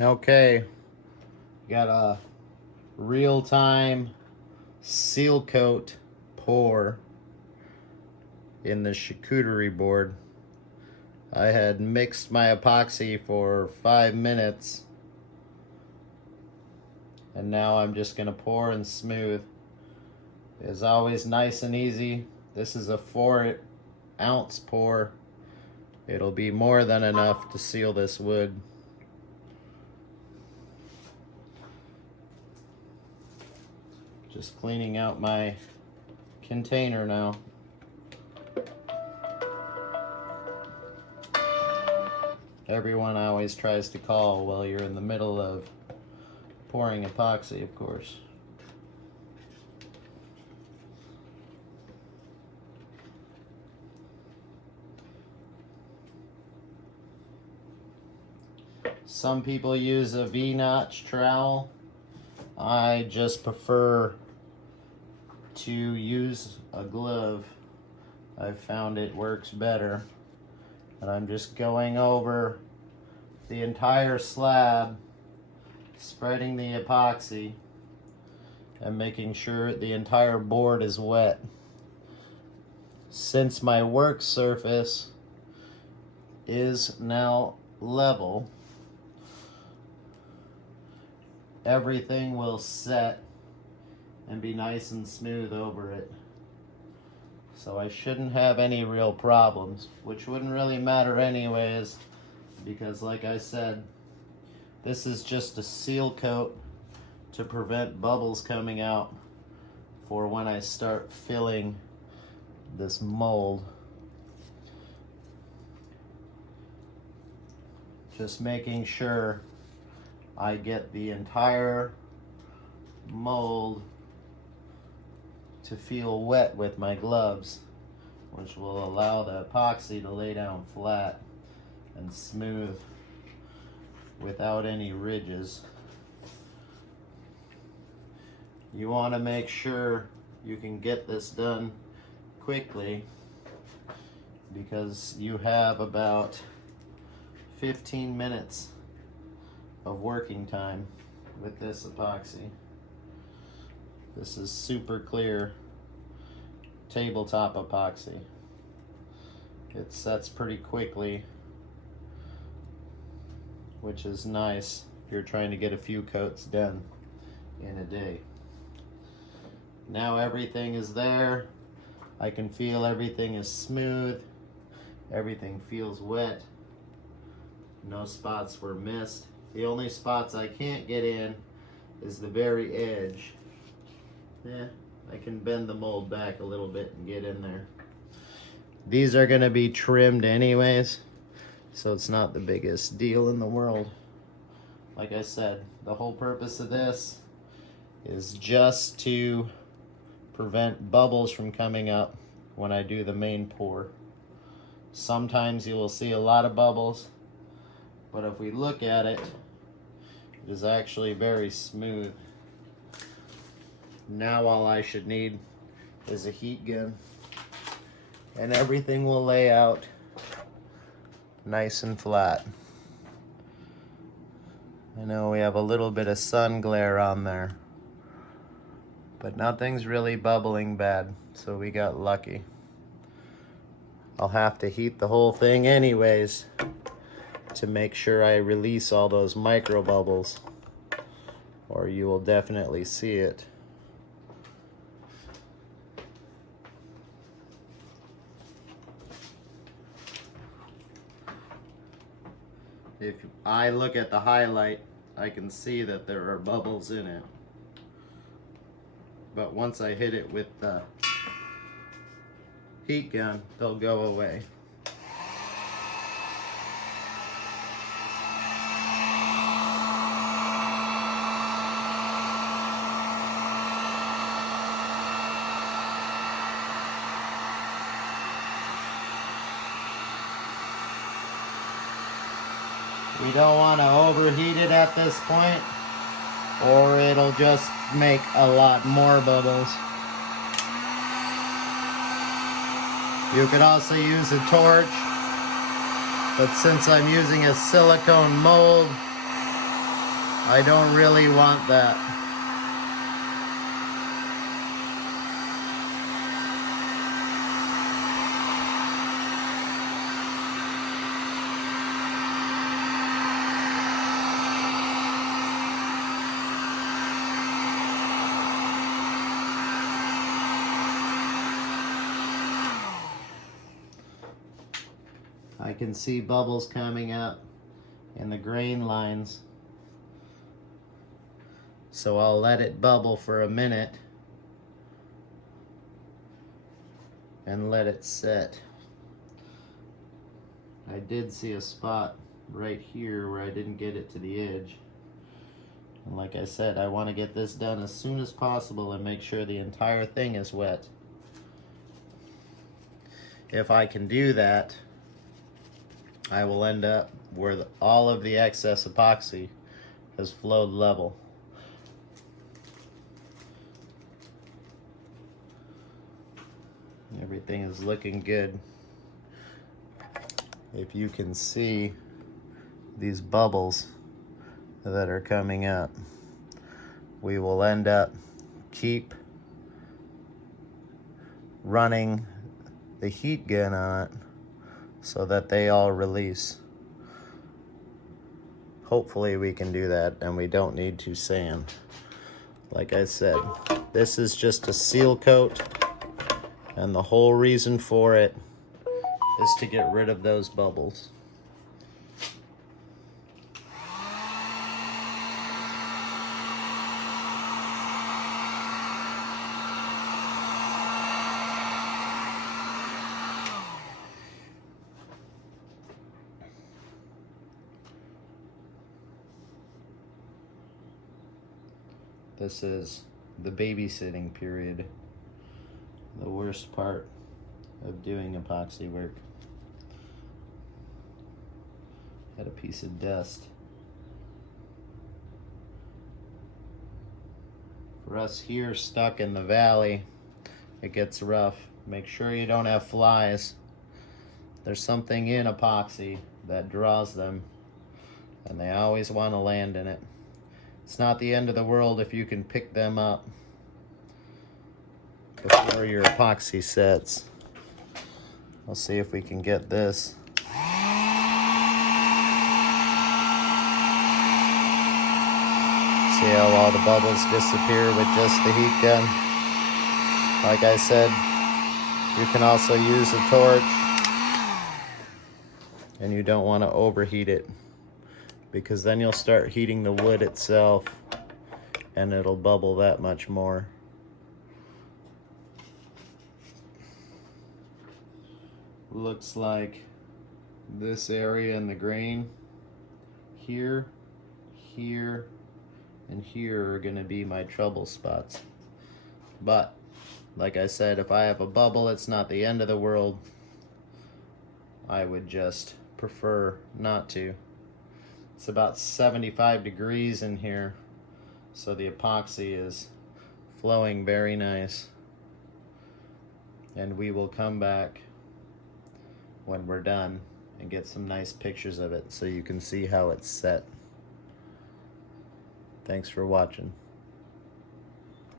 Okay, got a real-time seal coat pour in the charcuterie board. I had mixed my epoxy for 5 minutes and now I'm just gonna pour and smooth. It's always nice and easy. This is a 4-ounce pour. It'll be more than enough to seal this wood. Just cleaning out my container now. Everyone always tries to call while you're in the middle of pouring epoxy, of course. Some people use a V-notch trowel. I just prefer to use a glove. I've found it works better. And I'm just going over the entire slab, spreading the epoxy and making sure the entire board is wet. Since my work surface is now level, everything will set and be nice and smooth over it. So I shouldn't have any real problems, which wouldn't really matter anyways, because like I said, this is just a seal coat to prevent bubbles coming out for when I start filling this mold. Just making sure I get the entire mold to feel wet with my gloves, which will allow the epoxy to lay down flat and smooth without any ridges. You want to make sure you can get this done quickly because you have about 15 minutes of working time with this epoxy. This is super clear tabletop epoxy. It sets pretty quickly, which is nice if you're trying to get a few coats done in a day. Now everything is there. I can feel everything is smooth. Everything feels wet. No spots were missed. The only spots I can't get in is the very edge. Yeah, I can bend the mold back a little bit and get in there. These are gonna be trimmed anyways, so it's not the biggest deal in the world. Like I said, the whole purpose of this is just to prevent bubbles from coming up when I do the main pour. Sometimes you will see a lot of bubbles, but if we look at it, it is actually very smooth. Now all I should need is a heat gun and everything will lay out nice and flat. I know we have a little bit of sun glare on there, but nothing's really bubbling bad, so we got lucky. I'll have to heat the whole thing anyways to make sure I release all those micro bubbles, or you will definitely see it. If I look at the highlight, I can see that there are bubbles in it. But once I hit it with the heat gun, they'll go away. We don't want to overheat it at this point, or it'll just make a lot more bubbles. You could also use a torch, but since I'm using a silicone mold, I don't really want that. I can see bubbles coming up in the grain lines. So I'll let it bubble for a minute and let it set. I did see a spot right here where I didn't get it to the edge. And like I said, I want to get this done as soon as possible and make sure the entire thing is wet. If I can do that, I will end up where all of the excess epoxy has flowed level. Everything is looking good. If you can see these bubbles that are coming up, we will end up keep running the heat gun on it so that they all release. Hopefully we can do that and we don't need to sand. Like I said, this is just a seal coat, and the whole reason for it is to get rid of those bubbles. This is the babysitting period, the worst part of doing epoxy work. Had a piece of dust. For us here stuck in the valley, it gets rough. Make sure you don't have flies. There's something in epoxy that draws them, and they always want to land in it. It's not the end of the world if you can pick them up before your epoxy sets. We'll see if we can get this. See how all the bubbles disappear with just the heat gun? Like I said, you can also use a torch, and you don't want to overheat it, because then you'll start heating the wood itself and it'll bubble that much more. Looks like this area in the grain here, here, and here are gonna be my trouble spots. But like I said, if I have a bubble, it's not the end of the world. I would just prefer not to. It's about 75 degrees in here, so the epoxy is flowing very nice. And we will come back when we're done and get some nice pictures of it so you can see how it's set. Thanks for watching.